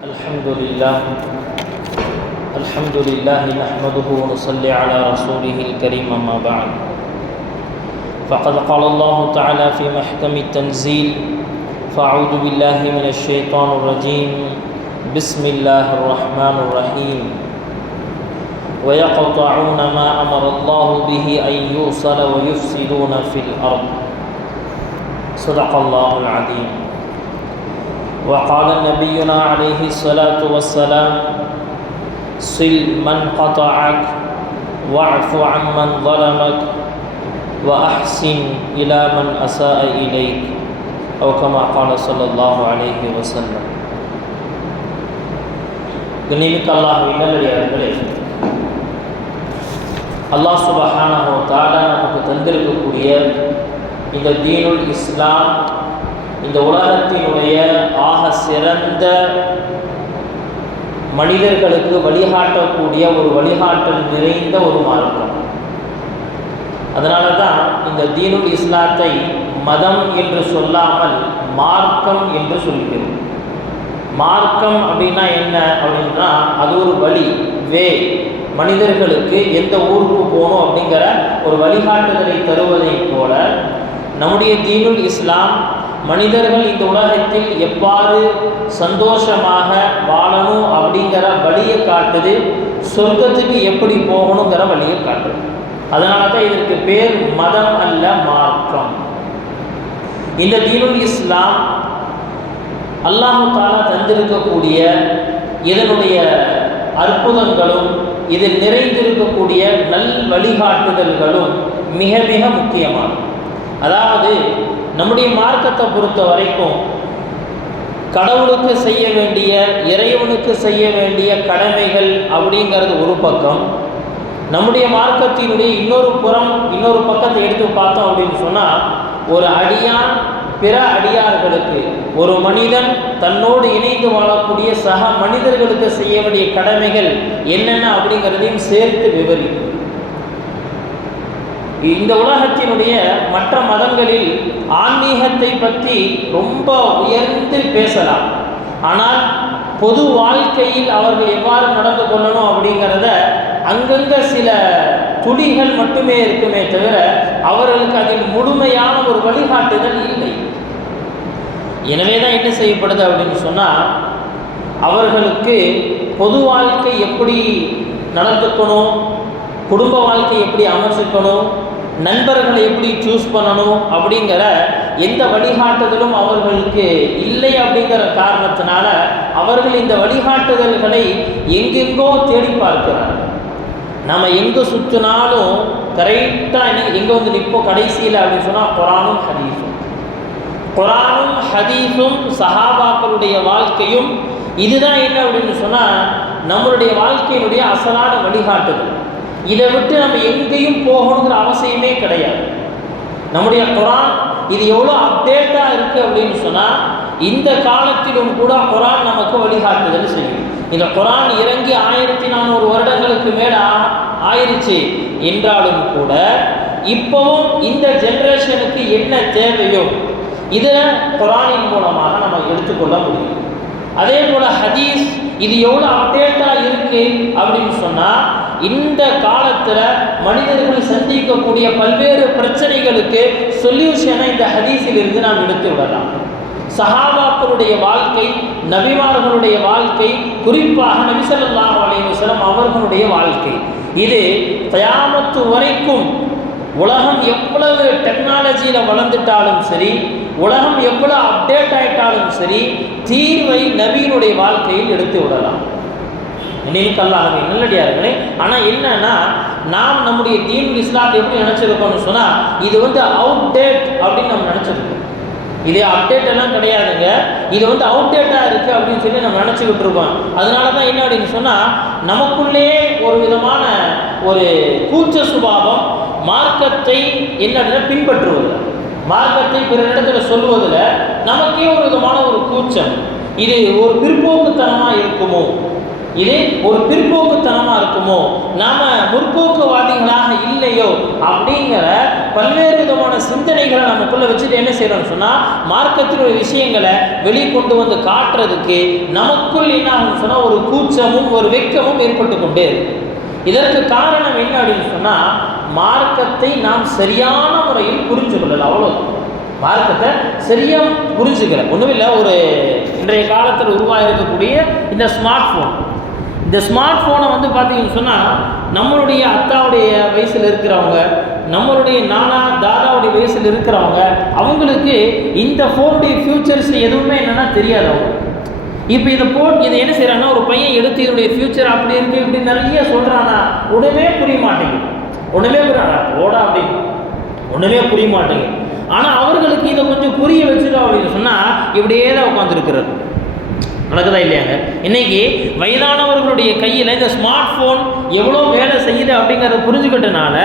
الحمد لله نحمده ونصلي على رسوله الكريم أما بعد فقد قال الله تعالى في محكم التنزيل فأعوذ بالله من الشيطان الرجيم بسم الله الرحمن الرحيم ويقطعون ما أمر الله به أن يوصل ويفسدون في الأرض صدق الله العظيم وقال نبينا عليه الصلاة والسلام صل من قطعك واعف عمن ظلمك وأحسن إلى من أساء إليك أو كما قال صلى الله عليه وسلم. கண்ணியமிக்க அல்லாஹ்வின் நல்லடியார்களே, அல்லாஹ் சுப்ஹானஹு வ தஆலா நமக்கு தந்திருக்கக்கூடிய இந்த தீனுல் இஸ்லாம் இந்த உலகத்தினுடைய ஆக சிறந்த மனிதர்களுக்கு வழிகாட்டக்கூடிய ஒரு வழிகாட்டல் நிறைந்த ஒரு மார்க்கம். அதனால தான் இந்த தீனுல் இஸ்லாத்தை மதம் என்று சொல்லாமல் மார்க்கம் என்று சொல்கிறோம். மார்க்கம் அப்படின்னா என்ன அப்படின்னா அது ஒரு வழி, மனிதர்களுக்கு எந்த ஊருக்கு போகணும் அப்படிங்கிற ஒரு வழிகாட்டுதலை தருவதை போல நம்முடைய தீனுல் இஸ்லாம் மனிதர்கள் இந்த உலகத்தில் எவ்வாறு சந்தோஷமாக வாழணும் அப்படிங்கிற வழியை காட்டுது, சொர்க்கத்துக்கு எப்படி போகணுங்கிற வழியை காட்டுது. அதனால தான் இதற்கு பேர் மதம் அல்ல, மார்க்கம். இந்த தீனுல் இஸ்லாம் அல்லாஹ் தஆலா தந்திருக்கக்கூடிய இதனுடைய அற்புதங்களும் இதில் நிறைந்திருக்கக்கூடிய நல் வழிகாட்டுதல்களும் மிக மிக முக்கியமானது. அதாவது நம்முடைய மார்க்கத்தை பொறுத்த வரைக்கும் கடவுளுக்கு செய்ய வேண்டிய, இறைவனுக்கு செய்ய வேண்டிய கடமைகள் அப்படிங்கிறது ஒரு பக்கம். நம்முடைய மார்க்கத்தினுடைய இன்னொரு பக்கத்தை எடுத்து பார்த்தோம் அப்படின்னு சொன்னால், ஒரு அடியான் பிற அடியார்களுக்கு, ஒரு மனிதன் தன்னோடு இணைந்து வாழக்கூடிய சக மனிதர்களுக்கு செய்ய வேண்டிய கடமைகள் என்னென்ன அப்படிங்கிறதையும் சேர்த்து விவரிக்கும். இந்த உலகத்தினுடைய மற்ற மதங்களில் ஆன்மீகத்தை பற்றி ரொம்ப உயர்ந்து பேசலாம், ஆனால் பொது வாழ்க்கையில் அவர்கள் எவ்வாறு நடந்து கொள்ளணும் அப்படிங்கிறத அங்கங்க சில துளிகள் மட்டுமே இருக்குமே தவிர அவர்களுக்கு அதில் முழுமையான ஒரு வழிகாட்டுதல் இல்லை. எனவே தான் என்ன செய்யப்படுது அப்படின்னு சொன்னால், அவர்களுக்கு பொது வாழ்க்கை எப்படி நடந்துக்கணும், குடும்ப வாழ்க்கை எப்படி அமைச்சுக்கணும், நண்பர்களை எப்படி சூஸ் பண்ணணும் அப்படிங்கிற எந்த வழிகாட்டுதலும் அவர்களுக்கு இல்லை. அப்படிங்கிற காரணத்தினால அவர்கள் இந்த வழிகாட்டுதல்களை எங்கெங்கோ தேடி பார்க்கிறார்கள். நம்ம எங்கே சுற்றினாலும் கரெக்டாக எங்கே வந்து நிற்போம் கடைசியில் அப்படின்னு சொன்னால் குரானும் ஹதீஸும் சஹாபாக்களுடைய வாழ்க்கையும் இதுதான் என்ன அப்படின்னு சொன்னால் நம்மளுடைய வாழ்க்கையினுடைய அசலான வழிகாட்டுதல். இதை விட்டு நம்ம எங்கேயும் போகணுங்கிற அவசியமே கிடையாது. நம்முடைய குரான் இது எவ்வளோ அப்டேட்டாக இருக்குது அப்படின்னு சொன்னால், இந்த காலத்திலும் கூட குரான் நமக்கு வழிகாட்டுதல் செய்யும். இந்த குரான் இறங்கி 1400 வருடங்களுக்கு மேலே ஆயிடுச்சு என்றாலும் கூட இப்போவும் இந்த ஜென்ரேஷனுக்கு என்ன தேவையோ இதை குரானின் மூலமாக நம்ம எடுத்துக்கொள்ள முடியும். அதே போல் ஹதீஸ் இது எவ்வளோ அப்டேட்டாக இருக்குது அப்படின்னு சொன்னால், இந்த காலத்தில் மனிதர்கள் சந்திக்கக்கூடிய பல்வேறு பிரச்சனைகளுக்கு சொல்யூஷனை இந்த ஹதீஸில் இருந்து நாம் எடுத்து விடலாம். சஹாபாக்களுடைய வாழ்க்கை, நபிமார்களுடைய வாழ்க்கை, குறிப்பாக நபி ஸல்லல்லாஹு அலைஹி வஸல்லம் அவர்களுடைய வாழ்க்கை, இது கியாமத்து வரைக்கும் உலகம் எவ்வளவு டெக்னாலஜியில் வளர்ந்துட்டாலும் சரி, உலகம் எவ்வளோ அப்டேட் ஆகிட்டாலும் சரி, தீர்வை நபியினுடைய வாழ்க்கையில் எடுத்து விடலாம். நினைக்கல்லாகவே நல்லடியார்களே. ஆனால் என்னன்னா, நாம் நம்முடைய தீனுல் இஸ்லாத்தை எப்படி நினச்சிருக்கோம்னு சொன்னால், இது வந்து அவுட்டேட் அப்படின்னு நம்ம நினச்சிருக்கோம். இது அப்டேட் எல்லாம் கிடையாதுங்க, இது வந்து அவுட்டேட்டாக இருக்குது அப்படின்னு சொல்லி நம்ம நினச்சிக்கிட்டு இருக்கோம். அதனால தான் என்ன அப்படின்னு சொன்னால், நமக்குள்ளே ஒரு விதமான ஒரு கூச்ச சுபாவம் மார்க்கத்தை என்ன அப்படின்னா பின்பற்றுவதில்லை, மார்க்கத்தை பிற இடத்துல சொல்லுவதில் நமக்கே ஒரு விதமான ஒரு கூச்சம், இது ஒரு பிற்போக்குத்தனமாக இருக்குமோ, இது ஒரு பிற்போக்குத்தனமாக இருக்குமோ, நாம் முற்போக்குவாதிகளாக இல்லையோ அப்படிங்கிற பல்வேறு விதமான சிந்தனைகளை நமக்குள்ளே வச்சுட்டு என்ன செய்யறோம்னு சொன்னால், மார்க்கத்தினுடைய விஷயங்களை வெளிக்கொண்டு வந்து காட்டுறதுக்கு நமக்குள் என்ன ஆகும்னு சொன்னால் ஒரு கூச்சமும் ஒரு வெட்கமும் ஏற்பட்டு கொண்டே இருக்கு. இதற்கு காரணம் என்ன அப்படின்னு சொன்னால், மார்க்கத்தை நாம் சரியான முறையில் புரிஞ்சு கொள்ளல. அவ்வளோ மார்க்கத்தை சரியாக புரிஞ்சுக்கல. ஒன்றும் இல்லை, ஒரு இன்றைய காலத்தில் உருவாக இருக்கக்கூடிய இந்த ஸ்மார்ட் ஃபோனை வந்து பார்த்தீங்கன்னு சொன்னால், நம்மளுடைய அத்தாவுடைய வயசில் இருக்கிறவங்க, நம்மளுடைய நானா தாதாவுடைய வயசில் இருக்கிறவங்க, அவங்களுக்கு இந்த ஃபோனுடைய ஃபியூச்சர்ஸ் எதுவுமே என்னென்னா தெரியாது. அவங்க இப்போ இதை என்ன செய்கிறாங்கன்னா, ஒரு பையன் எடுத்து இதனுடைய ஃபியூச்சர் அப்படி இருக்குது இப்படி நிறைய சொல்கிறானா, ஒன்றுமே புரிய மாட்டேங்குது. ஒன்றுமே ஓடா அப்படின்னு ஒன்றுமே புரிய மாட்டேங்குது. ஆனால் அவர்களுக்கு இதை கொஞ்சம் புரிய வச்சுட்டோம் அப்படின்னு சொன்னால் இப்படியே தான் உட்காந்துருக்கிறது. நடக்குதா இல்லையாங்க? இன்னைக்கு வயதானவர்களுடைய கையில் இந்த ஸ்மார்ட் ஃபோன் எவ்வளோ வேலை செய்யுது அப்படிங்கிறத புரிஞ்சுக்கிட்டனால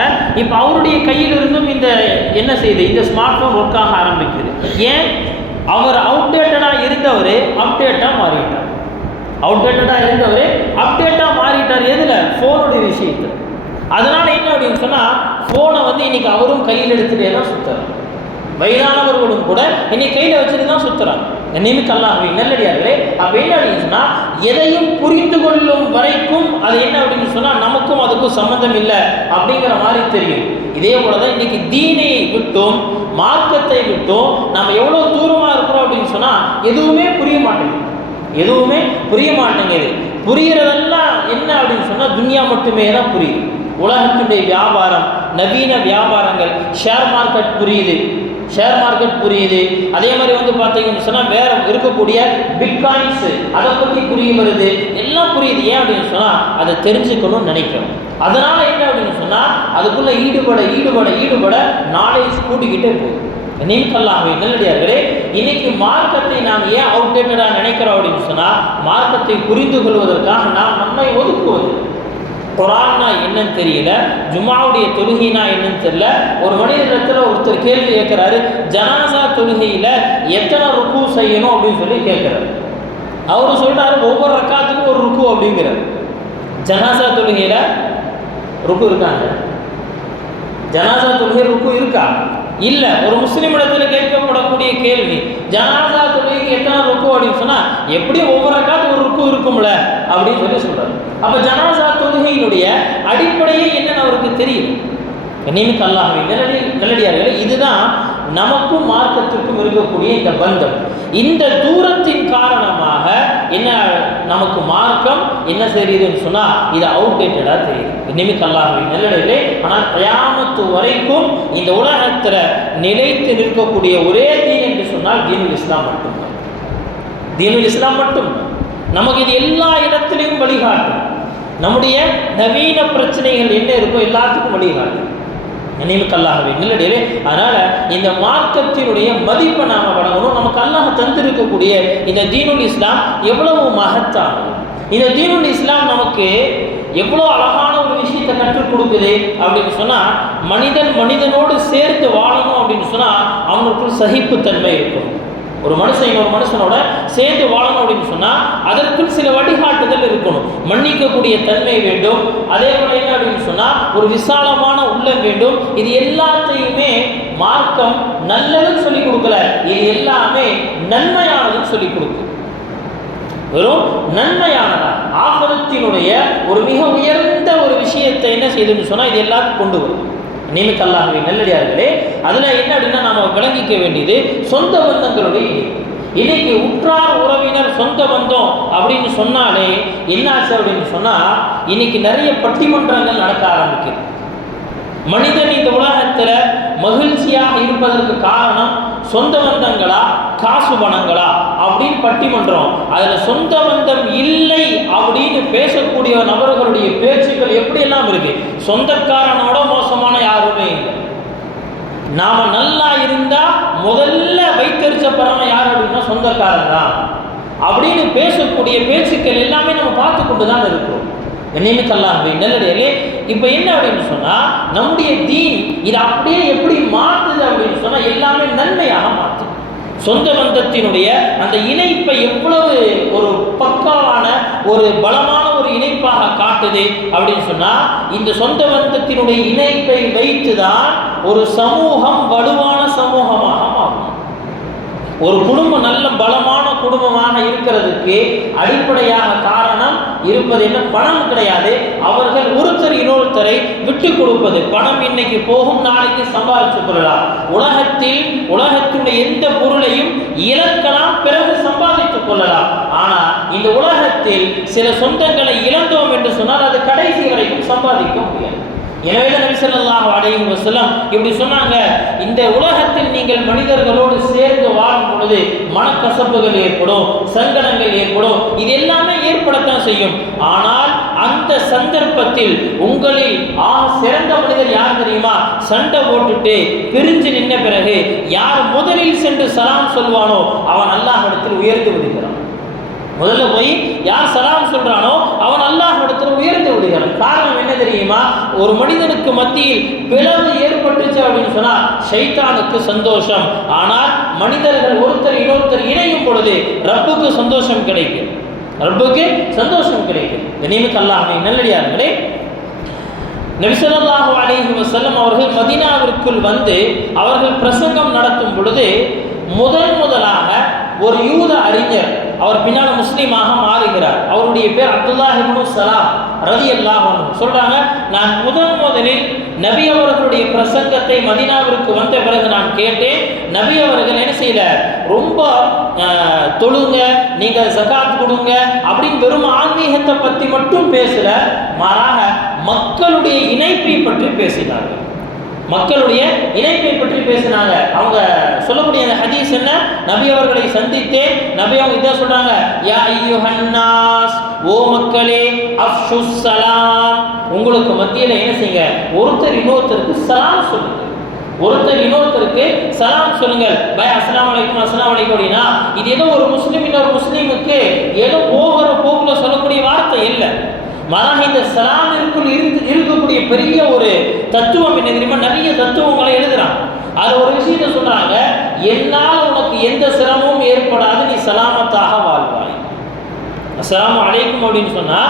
இப்போ அவருடைய கையில் இருந்தும் இந்த என்ன செய்யுது, இந்த ஸ்மார்ட் ஃபோன் ஒர்க் ஆக ஆரம்பிக்குது. ஏன்? அவர் அவுடேட்டடாக இருந்தவர் அப்டேட்டாக மாறிட்டார். எதில்? ஃபோனுடைய விஷயத்தில். அதனால என்ன அப்படின்னு சொன்னால், ஃபோனை வந்து இன்னைக்கு அவரும் கையில் எடுத்துகிட்டே தான் சுற்றுறார். வயதானவர்களும் கூட இன்னைக்கு கையில் வச்சுட்டு தான் சுற்றுறாங்க. நிமிக்கு அல்லாஹ்வை நல்லடியார்களே, அப்போ என்ன அப்படின்னு சொன்னால், எதையும் புரிந்து கொள்ளும் வரைக்கும் அது என்ன அப்படின்னு சொன்னால் நமக்கும் அதுக்கும் சம்மந்தம் இல்லை அப்படிங்கிற மாதிரி தெரியும். இதே போல தான் இன்னைக்கு தீனை விட்டும் மார்க்கத்தை விட்டும் நம்ம எவ்வளோ தூரமாக இருக்கிறோம் அப்படின்னு சொன்னால் எதுவுமே புரிய மாட்டேங்குது. புரிகிறதெல்லாம் என்ன அப்படின்னு சொன்னால் துன்யா மட்டுமே தான் புரியுது. உலகத்தினுடைய வியாபாரம், நவீன வியாபாரங்கள், ஷேர் மார்க்கெட் புரியுது. அதே மாதிரி வந்து பார்த்தீங்கன்னு சொன்னால் வேற இருக்கக்கூடிய பிட்காயின்ஸ் அதை பற்றி புரிய வருது, எல்லாம் புரியுது. ஏன் அப்படின்னு சொன்னால் அதை தெரிஞ்சுக்கணும்னு நினைக்கிறோம். அதனால என்ன அப்படின்னு சொன்னால் அதுக்குள்ள ஈடுபட நாலேஜ் கூட்டிக்கிட்டே போகுது. நீங்கல்லாகவே நல்லடியார்களே, இன்னைக்கு மார்க்கத்தை நாம் ஏன் அவுடேட்டடாக நினைக்கிறோம் அப்படின்னு சொன்னால், மார்க்கத்தை புரிந்து கொள்வதற்காக நாம் நம்மை ஒதுக்குவது. குரான்னா என்னன்னு தெரியல, ஜும்மாவுடைய தொழுகைனா என்னன்னு தெரியல. ஒரு மனிதனிடத்தில் ஒருத்தர் கேள்வி கேட்குறாரு, ஜனாசா தொழுகையில் எத்தனை ருக்கு செய்யணும் அப்படின்னு சொல்லி கேட்குறாரு. அவர் சொல்கிறாரு ஒவ்வொரு ரக்காத்துக்கும் ஒரு ருக்கு அப்படிங்கிறார். ஜனாசா தொழுகையில் ருக்கு இருக்காங்க? ஜனாசா தொழுகை ருக்கு இருக்கா? இல்லை. ஒரு முஸ்லீம் இடத்துல கேட்கப்படக்கூடிய கேள்வி, ஜனாசா தொழுகைக்கு எத்தனை ருக்கு அப்படின்னு சொன்னால் எப்படியும் ஒவ்வொரு ரக்காத்துக்கு ஒரு ருக்கு இருக்கும்ல அப்படின்னு சொல்லி சொல்கிறார். அப்போ ஜனாசா தொழுகையினுடைய அடிப்படையே என்னன்னு அவருக்கு தெரியும். நிமிக்கு அல்லாஹ்வை நல்லடியார்களே, இதுதான் நமக்கும் மார்க்கத்திற்கும் இருக்கக்கூடிய இந்த பந்தம். இந்த தூரத்தின் காரணமாக என்ன நமக்கு மார்க்கம் என்ன தெரியுதுன்னு சொன்னால் இது அவுடேட்டடாக தெரியுது. நிமிக்கு அல்லாஹ்வை நல்லடியார்களே, ஆனால் கியாமத்து வரைக்கும் இந்த உலகத்தில் நிலைத்து நிற்கக்கூடிய ஒரே தீன் என்று சொன்னால் தீனுல் இஸ்லாம் மட்டும்தான். நமக்கு இது எல்லா இடத்திலையும் வழிகாட்டும். நம்முடைய நவீன பிரச்சனைகள் என்ன இருக்கோ எல்லாத்துக்கும் வழிகாட்டும். நினைவுக்கு அல்லாஹ்வை நல்லடியார்களே, அதனால் இந்த மார்க்கத்தினுடைய மதிப்பை நாம் வழங்கணும். நமக்கு அல்லாஹ் தந்திருக்கக்கூடிய இந்த தீனுல் இஸ்லாம் எவ்வளவு மகத்தானது. இந்த தீனுல் இஸ்லாம் நமக்கு எவ்வளோ அழகான ஒரு விஷயத்தை கற்றுக் கொடுக்குது அப்படின்னு சொன்னால், மனிதனோடு சேர்த்து வாழணும் அப்படின்னு சொன்னால் அவனுக்குள் சகிப்புத்தன்மை இருக்கும். ஒரு மனுஷன் இன்னொரு மனுஷனோட சேர்ந்து வாழணும் அப்படின்னு சொன்னால் அதற்குள் சில வழிகாட்டுதல் இருக்கணும். மன்னிக்கக்கூடிய தன்மை வேண்டும். அதே போல என்ன அப்படின்னு சொன்னால் ஒரு விசாலமான உள்ளம் வேண்டும். இது எல்லாத்தையுமே மார்க்கம் நல்லதுன்னு சொல்லிக் கொடுக்கல, இது எல்லாமே நன்மையானதுன்னு சொல்லிக் கொடுக்கு. வெறும் நன்மையானதா ஆகரத்தினுடைய ஒரு மிக உயர்ந்த ஒரு விஷயத்தை என்ன செய்யுதுன்னு சொன்னால் இது எல்லாத்தையும் கொண்டு வரும். நிமிக்கு அல்லாஹ்வை நல்லடியார்களே, அதில் என்ன அப்படின்னா நாம் விளங்கிக்க வேண்டியது சொந்த பந்தங்களுடைய இன்னைக்கு உற்றார் உறவினர் சொந்த பந்தம் அப்படின்னு சொன்னாலே என்னாச்சு அப்படின்னு சொன்னால் இன்னைக்கு நிறைய பட்டிமன்றங்கள் நடக்க ஆரம்பிக்குது. மனிதன் இந்த உலகத்தில் மகிழ்ச்சியாக இருப்பதற்கு காரணம் சொந்த பந்தங்களா காசு பணங்களா அப்படின்னு பட்டிமன்றம். அதில் சொந்த பந்தம் இல்லை அப்படின்னு பேசக்கூடிய நபர்களுடைய பேச்சுக்கள் எப்படியெல்லாம் இருக்கு. சொந்தக்காரனோட மோசமான யாருமே இல்லை. நாம நல்லா இருந்தா முதல்ல வைத்தறிச்சப்படுறவன் யார் அப்படின்னா சொந்தக்காரன் தான் அப்படின்னு பேசக்கூடிய பேச்சுக்கள் எல்லாமே நம்ம பார்த்து கொண்டு தான் இருக்கிறோம். நினைவுக்கு அல்லாஹ்வை நல்லடியார்களே, இப்போ என்ன அப்படின்னு சொன்னால் நம்முடைய தீன் இது அப்படியே எப்படி மாற்றுது அப்படின்னு சொன்னால் எல்லாமே நன்மையாக மாற்றுது. சொந்த பந்தத்தினுடைய அந்த இணைப்பை எவ்வளவு ஒரு பக்காவான ஒரு பலமான ஒரு குறிப்பாக காட்டுது அப்படின்னு சொன்னா, இந்த சொந்த பந்தத்தினுடைய இணைப்பை வைத்துதான் ஒரு சமூகம் வலுவான சமூகமாக மாறும். ஒரு குடும்பம் நல்ல பலமான குடும்பமாக இருக்கிறதுக்கு அடிப்படையாக காரணம் இருப்பது என்ன? பணம் கிடையாது. அவர்கள் ஒருத்தர் இன்னொருத்தரை விட்டு கொடுப்பது. பணம் இன்னைக்கு போகும், நாளைக்கு சம்பாதிச்சு கொள்ளலாம். உலகத்தினுடைய எந்த பொருளையும் இழக்கலாம், பிறகு சம்பாதித்துக் கொள்ளலாம். ஆனா இந்த உலகத்தில் சில சொந்தங்களை இழந்தோம் என்று சொன்னால் அது கடைசி வரைக்கும் சம்பாதிக்க முடியாது. எனவே நபி ஸல்லல்லாஹு அலைஹி வஸல்லம் இப்படி சொன்னாங்க, இந்த உலகத்தில் நீங்கள் மனிதர்களோடு சேர்ந்து வாழும் பொழுது மனக்கசப்புகள் ஏற்படும், சங்கடங்கள் ஏற்படும், இது எல்லாமே ஏற்படத்தான் செய்யும். ஆனால் அந்த சந்தர்ப்பத்தில் உங்களில் சிறந்த மனிதர் யார் தெரியுமா? சண்டை போட்டுட்டு பிரிஞ்சு நின்ற பிறகு யார் முதலில் சென்று சலாம் சொல்வானோ அவன் அல்லாஹ்விடத்தில் உயர்ந்து விடுகிறான். முதல்ல போய் யார் சலாம் சொல்றானோ அவன் அல்லாஹ்விடத்தில் உயர்ந்து விடுகிறான். காரணம் என்ன தெரியுமா? ஒரு மனிதனுக்கு மத்தியில் பிளவு ஏற்பட்டுச்சு அப்படின்னு சொன்னா ஷைத்தானுக்கு சந்தோஷம். ஆனால் மனிதர்கள் ஒருத்தர் இன்னொருத்தர் இணையும் பொழுது ரப்புக்கு சந்தோஷம் கிடைக்கும், ரப்புக்கு சந்தோஷம் கிடைக்கும். கண்ணியமிக்க அல்லாஹ்வின் நல்லடியார்களே, நபி ஸல்லல்லாஹு அலைஹி வஸல்லம் அவர்கள் மதீனாவிற்குள் வந்து அவர்கள் பிரசங்கம் நடத்தும் பொழுது முதலாக ஒரு யூத அறிஞர், அவர் பின்னால் முஸ்லீமாக மாறுகிறார். அவருடைய பேர் அப்துல்லாஹ் இப்னு சலாம் ரலியல்லாஹு அன்ஹு. சொல்றாங்க, நான் முதலில் நபி அவர்களுடைய பிரசங்கத்தை மதீனாவிற்கு வந்த பிறகு நான் கேட்டேன். நபி அவர்கள் என்ன செய்யல, ரொம்ப தொழுங்க, நீங்க ஜகாத் கொடுங்க அப்படின்னு வெறும் ஆன்மீகத்தை பற்றி மட்டும் பேசல, மாறாக மக்களுடைய இணைப்பை பற்றி பேசினார்கள். மக்களுடைய இணைப்பை பற்றி பேசினாங்க. அவங்க சொல்லக்கூடிய அந்த ஹதீஸ் என்ன? நபி அவர்களை சந்தித்தேன். நபி அவங்க இதான் சொல்றாங்க, யா அய்யுஹன்னாஸ், ஓ மக்களே, அஃஷுஸ் ஸலாம், உங்களுக்கு மத்தியில் என்ன செய்யுங்க, ஒருத்தர் இன்னொருத்தருக்கு சலாம் சொல்லுங்க. ஒருத்தர் இன்னொருத்தருக்கு சலாம் சொல்லுங்கள். பை அஸ்ஸலாமு அலைக்கும் அஸ்ஸலாமு அலைக்கும் அப்படின்னா இது ஏதோ ஒரு முஸ்லீம் இன்னொரு முஸ்லீமுக்கு ஏதோ போகிற போக்குல சொல்லக்கூடிய வார்த்தை இல்லை. மாறாக இந்த சலாமிற்குள் இருக்கக்கூடிய பெரிய ஒரு தத்துவம் என்ன தெரியுமா? நிறைய தத்துவங்களை எழுதுறாங்க. அது ஒரு விஷயத்தை சொல்றாங்க, என்னால் உனக்கு எந்த சிரமமும் ஏற்படாது, நீ சலாமத்தாக வாழ்வாய். அஸ்ஸலாமு அலைக்கும் அப்படின்னு சொன்னா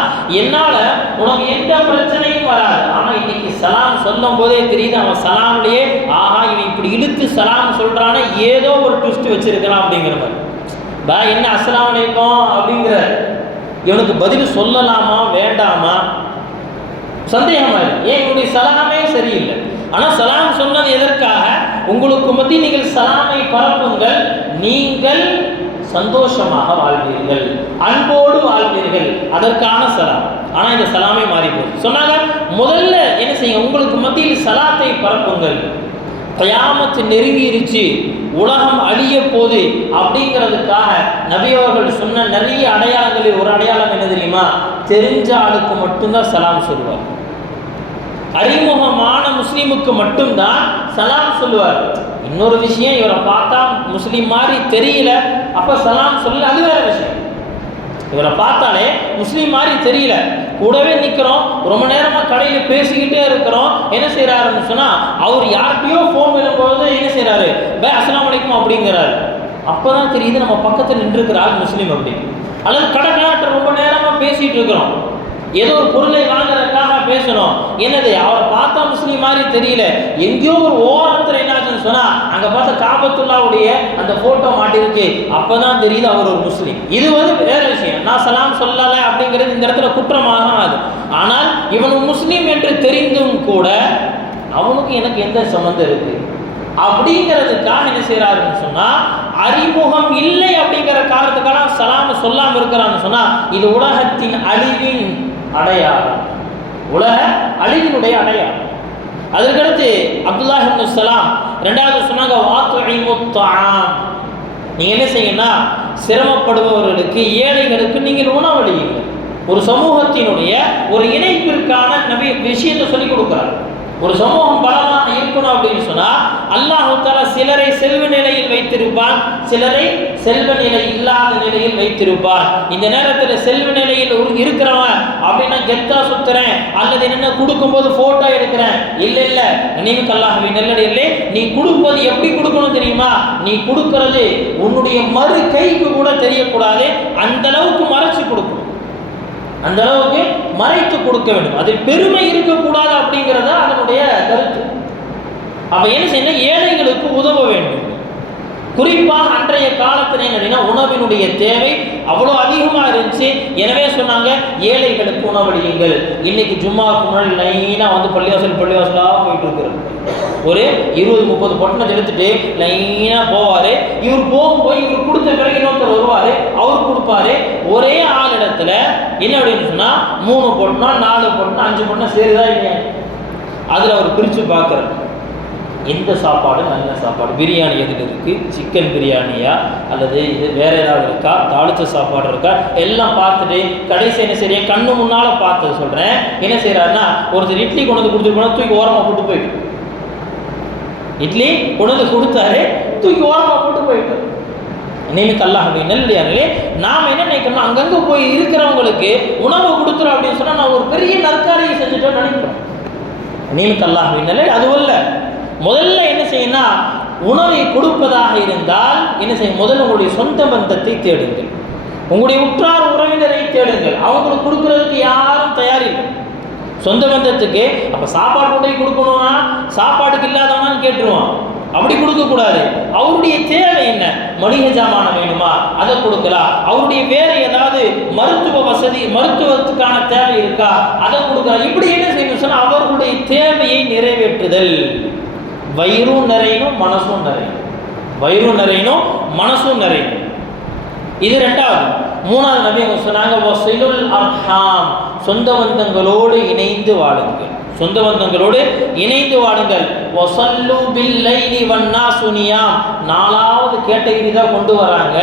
என்னால உனக்கு எந்த பிரச்சனையும் வராது. ஆனா இன்னைக்கு சலாம் சொல்லும் போதே தெரியுது, அவன் சலாம்லயே ஆஹா இவன் இப்படி இழுத்து சலாம் சொல்றான, ஏதோ ஒரு ட்விஸ்ட் வச்சிருக்கலாம் அப்படிங்கிற மாதிரி. பா என்ன அஸ்ஸலாமு அலைக்கும் அப்படிங்கிற, இவனுக்கு பதில் சொல்லலாமா வேண்டாமா சந்தேகமா இருக்கு. ஏன் உங்களுடைய சலாமே சரியில்லை. ஆனா சலாம் சொன்னது எதற்காக? உங்களுக்கு மத்தியில் நீங்கள் சலாமை பரப்புங்கள், நீங்கள் சந்தோஷமாக வாழ்வீர்கள், அன்போடு வாழ்வீர்கள், அதற்கான சலாம். ஆனா இந்த சலாமே மாறி போகுது. சொன்னாங்க, முதல்ல என்ன செய்யுங்க, உங்களுக்கு மத்தியில் சலாத்தை பரப்புங்கள். கயாமத்து நெருங்கிருச்சு, உலகம் அழிய போது அப்படிங்கிறதுக்காக நபி அவர்கள் சொன்ன நிறைய அடையாளங்களில் ஒரு அடையாளம் என்ன தெரியுமா? தெரிஞ்ச ஆளுக்கு மட்டும்தான் சலாம் சொல்லுவார். அறிமுகமான முஸ்லீமுக்கு மட்டும்தான் சலாம் சொல்லுவார். இன்னொரு விஷயம், இவரை பார்த்தா முஸ்லீம் மாதிரி தெரியல, அப்ப சலாம் சொல்லல, அது வேற விஷயம். இவரை பார்த்தாலே முஸ்லீம் மாதிரி தெரியல, கூடவே நிற்கிறோம், ரொம்ப நேரமாக கடையில் பேசிக்கிட்டே இருக்கிறோம். என்ன செய்கிறாருன்னு சொன்னால், அவர் யார்கிட்டையோ ஃபோன் பண்ணும்போது என்ன செய்கிறாரு, பை அஸ்ஸலாமு அலைக்கும் அப்படிங்கிறாரு. அப்போ தான் தெரியுது நம்ம பக்கத்தில் நின்றுருக்கிறார் முஸ்லீம் அப்படின்னு. அல்லது கடைக்காட்ட ரொம்ப நேரமாக பேசிகிட்டு இருக்கிறோம், ஏதோ ஒரு பொருளை வாங்குறதுக்காக பேசணும், என்னது அவரை பார்த்தா முஸ்லீம் மாதிரி தெரியல, எங்கேயோ ஒரு ஓரத்தில் என்னாச்சுன்னு சொன்னால் அங்கே பார்த்தா காபத்துல்லாவுடைய அந்த ஃபோட்டோ மாட்டிருக்கு, அப்போ தான் தெரியுது அவர் ஒரு முஸ்லீம். இது வேற விஷயம். நான் சலாம் சொல்லலை அப்படிங்கிறது இந்த இடத்துல குற்றமாக ஆகுது. ஆனால் இவன் முஸ்லீம் என்று தெரிந்தும் கூட அவனுக்கு எனக்கு எந்த சம்மந்தம் இருக்குது அப்படிங்கிறதுக்காக என்ன செய்கிறாருன்னு சொன்னால், அறிமுகம் இல்லை அப்படிங்கிற காரணத்துக்காக சலாம் சொல்லாமல் இருக்கிறான்னு சொன்னால் இது உலகத்தின் அழிவின் அடையாளம், உலக அழிவினுடைய அடையாளம். அதற்கடுத்து அப்துல்லாஹ் இப்னு சலாம் ரெண்டாவது சொன்னாங்க, வாத்துஇமுத் தஆம், நீங்கள் என்ன செய்யுங்கன்னா சிரமப்படுபவர்களுக்கு, ஏழைகளுக்கு நீங்கள் உணவளியுங்கள். ஒரு சமூகத்தினுடைய ஒரு இணைப்பிற்கான நபி விஷயத்தை சொல்லிக் கொடுக்குறார். ஒரு சமூகம் பலமாக இருக்கணும் அப்படின்னு சொன்னால் அல்லாஹ் தஆலா சிலரை செல்வ நிலையில் வைத்திருப்பான், சிலரை செல்வ நிலை இல்லாத நிலையில் வைத்திருப்பான். இந்த நேரத்தில் செல்வ நிலையில் இருக்கிறவன் அப்படின்னா கெத்தா சுத்துறேன் அல்லது என்ன கொடுக்கும்போது போட்டோ எடுக்கிறேன், இல்லை நீங்க அல்லாஹ்வின் நல்லடியார்களே, நீ கொடுப்பது எப்படி கொடுக்கணும் தெரியுமா? நீ கொடுக்கிறது உன்னுடைய மறு கைக்கு கூட தெரியக்கூடாது, அந்த அளவுக்கு மறைச்சு கொடுக்கணும். அந்த அளவுக்கு மறைத்து கொடுக்க வேண்டும். அதில் பெருமை இருக்கக்கூடாது அப்படிங்கிறத அதனுடைய கருத்து. அப்ப என்ன செய்யணும், ஏழைகளுக்கு உதவ வேண்டும். குறிப்பாக அன்றைய காலத்தில் என்னன்னா உணவினுடைய தேவை அவ்வளோ அதிகமாக இருந்துச்சு. எனவே சொன்னாங்க ஏழைகளுக்கு உணவளியுங்கள். இன்னைக்கு ஜும்மாவுக்கு முன்னாடி லைனாக வந்து பள்ளிவாசலாக போயிட்டு இருக்கிறோம். ஒரு 20-30 பொட்டணத்தை எடுத்துட்டு லைனாக போவார். இவர் போகும்போது இவர் கொடுத்த பிறகு இன்னொருத்தர் வருவார், அவர் கொடுப்பாரு. ஒரே ஆளிடத்துல என்ன அப்படின்னு சொன்னால் 3 பொட்டணம் 4 பொட்டணம் 5 பொட்டணம் சேருதா இல்லையா, அதில் அவர் பிரித்து பார்க்குறாரு. எந்த சாப்பாடு நல்ல சாப்பாடு, பிரியாணி எதில் இருக்குது, சிக்கன் பிரியாணியா அல்லது இது வேறு ஏதாவது இருக்கா, தாளித்த சாப்பாடு இருக்கா, எல்லாம் பார்த்துட்டு கடைசி என்ன செய்ய கண்ணு முன்னால் பார்த்தது சொல்கிறேன். என்ன செய்கிறாருன்னா ஒருத்தர் இட்லி கொண்டு வந்து கொடுத்துட்டு போனால் தூக்கி ஓரமாக போட்டு போயிட்டு, இட்லி கொண்டு வந்து கொடுத்தாரு தூக்கி ஓரமாக போட்டு போயிட்டு. நினைவுக்கு அல்லாஹ் நல்லே நாம் என்ன நினைக்கிறோம், அங்கங்கே போய் இருக்கிறவங்களுக்கு உணவு கொடுத்துறோம் அப்படின்னு சொன்னால் நான் ஒரு பெரிய நற்காரியை செஞ்சுட்டோம் நினைக்கிறோம். நினைவுக்கு அல்லாஹ் நல்லே அதுவல்ல. முதல்ல என்ன செய்யணும்னா உணவை கொடுப்பதாக இருந்தால் என்ன செய்யும், முதல்ல உங்களுடைய சொந்த பந்தத்தை தேடுங்கள், உங்களுடைய உற்றார் உறவினரை தேடுங்கள். அவங்களுக்கு கொடுக்கறதுக்கு யாரும் தயாரில்லை. சொந்த பந்தத்துக்கு அப்போ சாப்பாடு கொண்டு போய் கொடுக்கணும்னா சாப்பாட்டுக்கு இல்லாதவனான்னு கேட்டுருவான். அப்படி கொடுக்கக்கூடாது. அவருடைய தேவை என்ன, மளிகை ஜாமானம் வேணுமா அதை கொடுக்கலாம். அவருடைய வேற ஏதாவது மருத்துவ வசதி மருத்துவத்துக்கான தேவை இருக்கா அதை கொடுக்கலாம். இப்படி என்ன செய்யணும் சொன்னால் அவர்களுடைய தேவையை நிறைவேற்றுதல். வயிறும் நிறையணும் மனசும் நிறையணும், வயிறும் நிறையணும் மனசும் நிறையணும். இது ரெண்டாவது. மூணாவது நபி அவங்க சொன்னாங்க வஸிலுல் அர்ஹாம், சொந்த பந்தங்களோடு இணைந்து வாழுங்கள், சொந்த பந்தங்களோடு இணைந்து வாழுங்கள். வஸல்லு பில்லைலி வன்னாசு நியாம், நாலாவது கேட்டகிரி தான் கொண்டு வராங்க.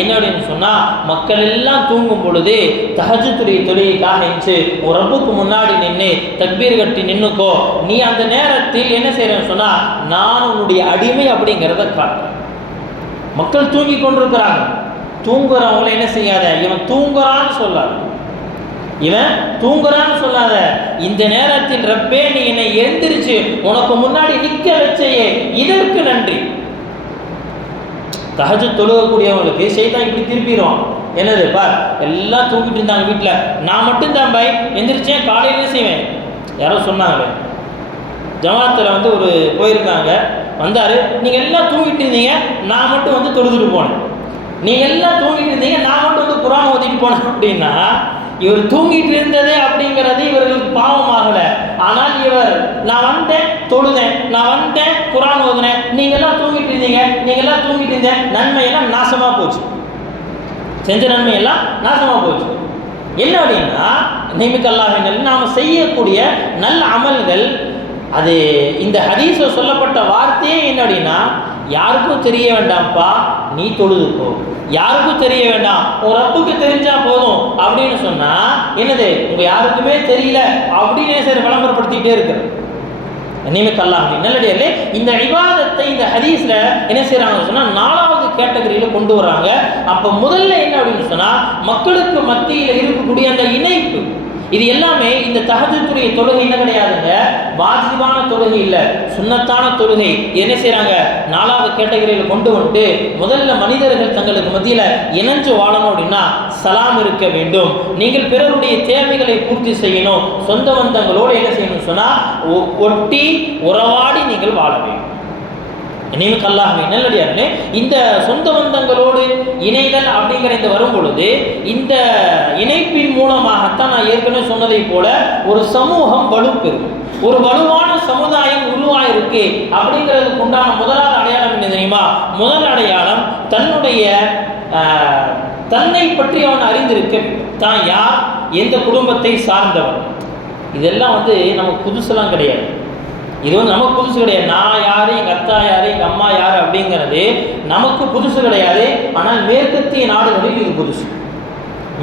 என்ன அப்படின்னு சொன்னால் மக்கள் எல்லாம் தூங்கும் பொழுது தஹஜ்ஜுடைய தொழுகைக்காக நின்று ஒரு ரப்புக்கு முன்னாடி நின்று தக்பீர் கட்டி நின்றுக்கோ. நீ அந்த நேரத்தில் என்ன செய்யறேன்னு சொன்னால் நான் உன்னுடைய அடிமை அப்படிங்கிறத காட்டுறேன். மக்கள் தூங்கி கொண்டிருக்கிறாங்க. தூங்குறவங்கள என்ன செய்யாத, இவன் தூங்குறான்னு சொல்லாத, இவன் தூங்குறான்னு சொல்லாத. இந்த நேரத்தில் ரப்பே நீ என்னை எழுந்திருச்சு உனக்கு முன்னாடி நிற்க வச்சையே இதற்கு நன்றி. தஹஜ்ஜுத் தொழுகக்கூடியவங்களுக்கு ஷைத்தான் இப்படி திருப்பிடுவான். என்னது பார், எல்லாம் தூங்கிட்டு இருந்தாங்க வீட்டில், நான் மட்டும்தான் பாய் எந்திரிச்சேன். காலையில் என்ன செய்வேன், யாரோ சொன்னாங்க ஜமாத்தில் வந்து ஒரு போயிருக்காங்க, வந்தார், நீங்கள் எல்லாம் தூங்கிட்டு இருந்தீங்க, நான் மட்டும் வந்து தொழுதுட்டு போனேன். நீங்கள் எல்லாம் தூங்கிட்டு இருந்தீங்க, நான் மட்டும் வந்து குர்ஆன் ஓதிட்டு போனேன் அப்படின்னா இவர் தூங்கிட்டு இருந்ததே அப்படிங்கிறது இவர்களுக்கு பாவமாகலை. ஆனால் இவர் நான் வந்தேன் தொழுதேன், நான் வந்தேன் குர்ஆன் ஓதுனேன், நீங்கள்லாம் தூங்கிட்டு இருந்தீங்க, நீங்கள்லாம் தூங்கிட்டு இருந்த நன்மையெல்லாம் நாசமாக போச்சு, செஞ்ச நன்மையெல்லாம் நாசமாக போச்சு. என்ன அப்படின்னா நிமிக்கு அல்லாஹ் நாம் செய்யக்கூடிய நல்ல அமல்கள் அது இந்த ஹதீஸில் சொல்லப்பட்ட வார்த்தையே என்ன அப்படின்னா யாருக்கும் தெரிய வேண்டாம்ப்பா நீ தொழுதுக்கோ, யாருக்கும் தெரிய வேண்டாம் உன் ரப்புக்கு தெரிஞ்சா போதும் அப்படின்னு சொன்னா என்னது உங்க யாருக்குமே தெரியல அப்படின்னு சரி விளம்பரப்படுத்திக்கிட்டே இருக்கிற. நினைவுக்கு அல்லாஹ் நல்லடியார்களே, இந்த இபாதத்தை இந்த ஹதீஸ்ல என்ன செய்யறாங்கன்னு சொன்னா நாலாவது கேட்டகரியில கொண்டு வர்றாங்க. அப்ப முதல்ல என்ன அப்படின்னு சொன்னா மக்களுக்கு மத்தியில் இருக்கக்கூடிய அந்த இணைப்பு, இது எல்லாமே இந்த தஹஜ்ஜுடைய தொழுகை என்ன கிடையாதுங்க, வாஜிபான தொழுகை இல்லை, சுன்னத்தான தொழுகை. என்ன செய்யறாங்க நாலாவது கேட்டகரியில் கொண்டு வந்துட்டு முதல்ல மனிதர்கள் தங்களுக்கு மத்தியில் இணைஞ்சு வாழணும் அப்படின்னா சலாம் இருக்க வேண்டும், நீங்கள் பிறருடைய தேவைகளை பூர்த்தி செய்யணும், சொந்த பந்தங்களோடு என்ன செய்யணும் சொன்னா ஒட்டி உறவாடி நீங்கள் வாழ வேண்டும். நினைவுக்கு அல்லாஹ் நல்லடியார்களே, இந்த சொந்த பந்தங்களோடு இணைதல் அப்படிங்கிற இந்த வரும் பொழுது இந்த இணைப்பின் மூலமாகத்தான் நான் ஏற்கனவே சொன்னதை போல ஒரு சமூகம் வலுப்பெறும், ஒரு வலுவான சமுதாயம் உருவாயிருக்கு. அப்படிங்கிறதுக்கு உண்டான முதலாவது அடையாளம் என்ன தெரியுமா, முதல் அடையாளம் தன்னுடைய தன்னை பற்றி அவன் அறிந்திருக்க, தான் யார், எந்த குடும்பத்தை சார்ந்தவன். இதெல்லாம் வந்து நமக்கு புதுசெல்லாம் கிடையாது, இது வந்து நமக்கு புதுசு கிடையாது. நான் யார், எங்கள் அத்தா யார், எங்கள் அம்மா யார் அப்படிங்கிறது நமக்கு புதுசு கிடையாது. ஆனால் மேற்கத்திய நாடுகளில் இது புதுசு,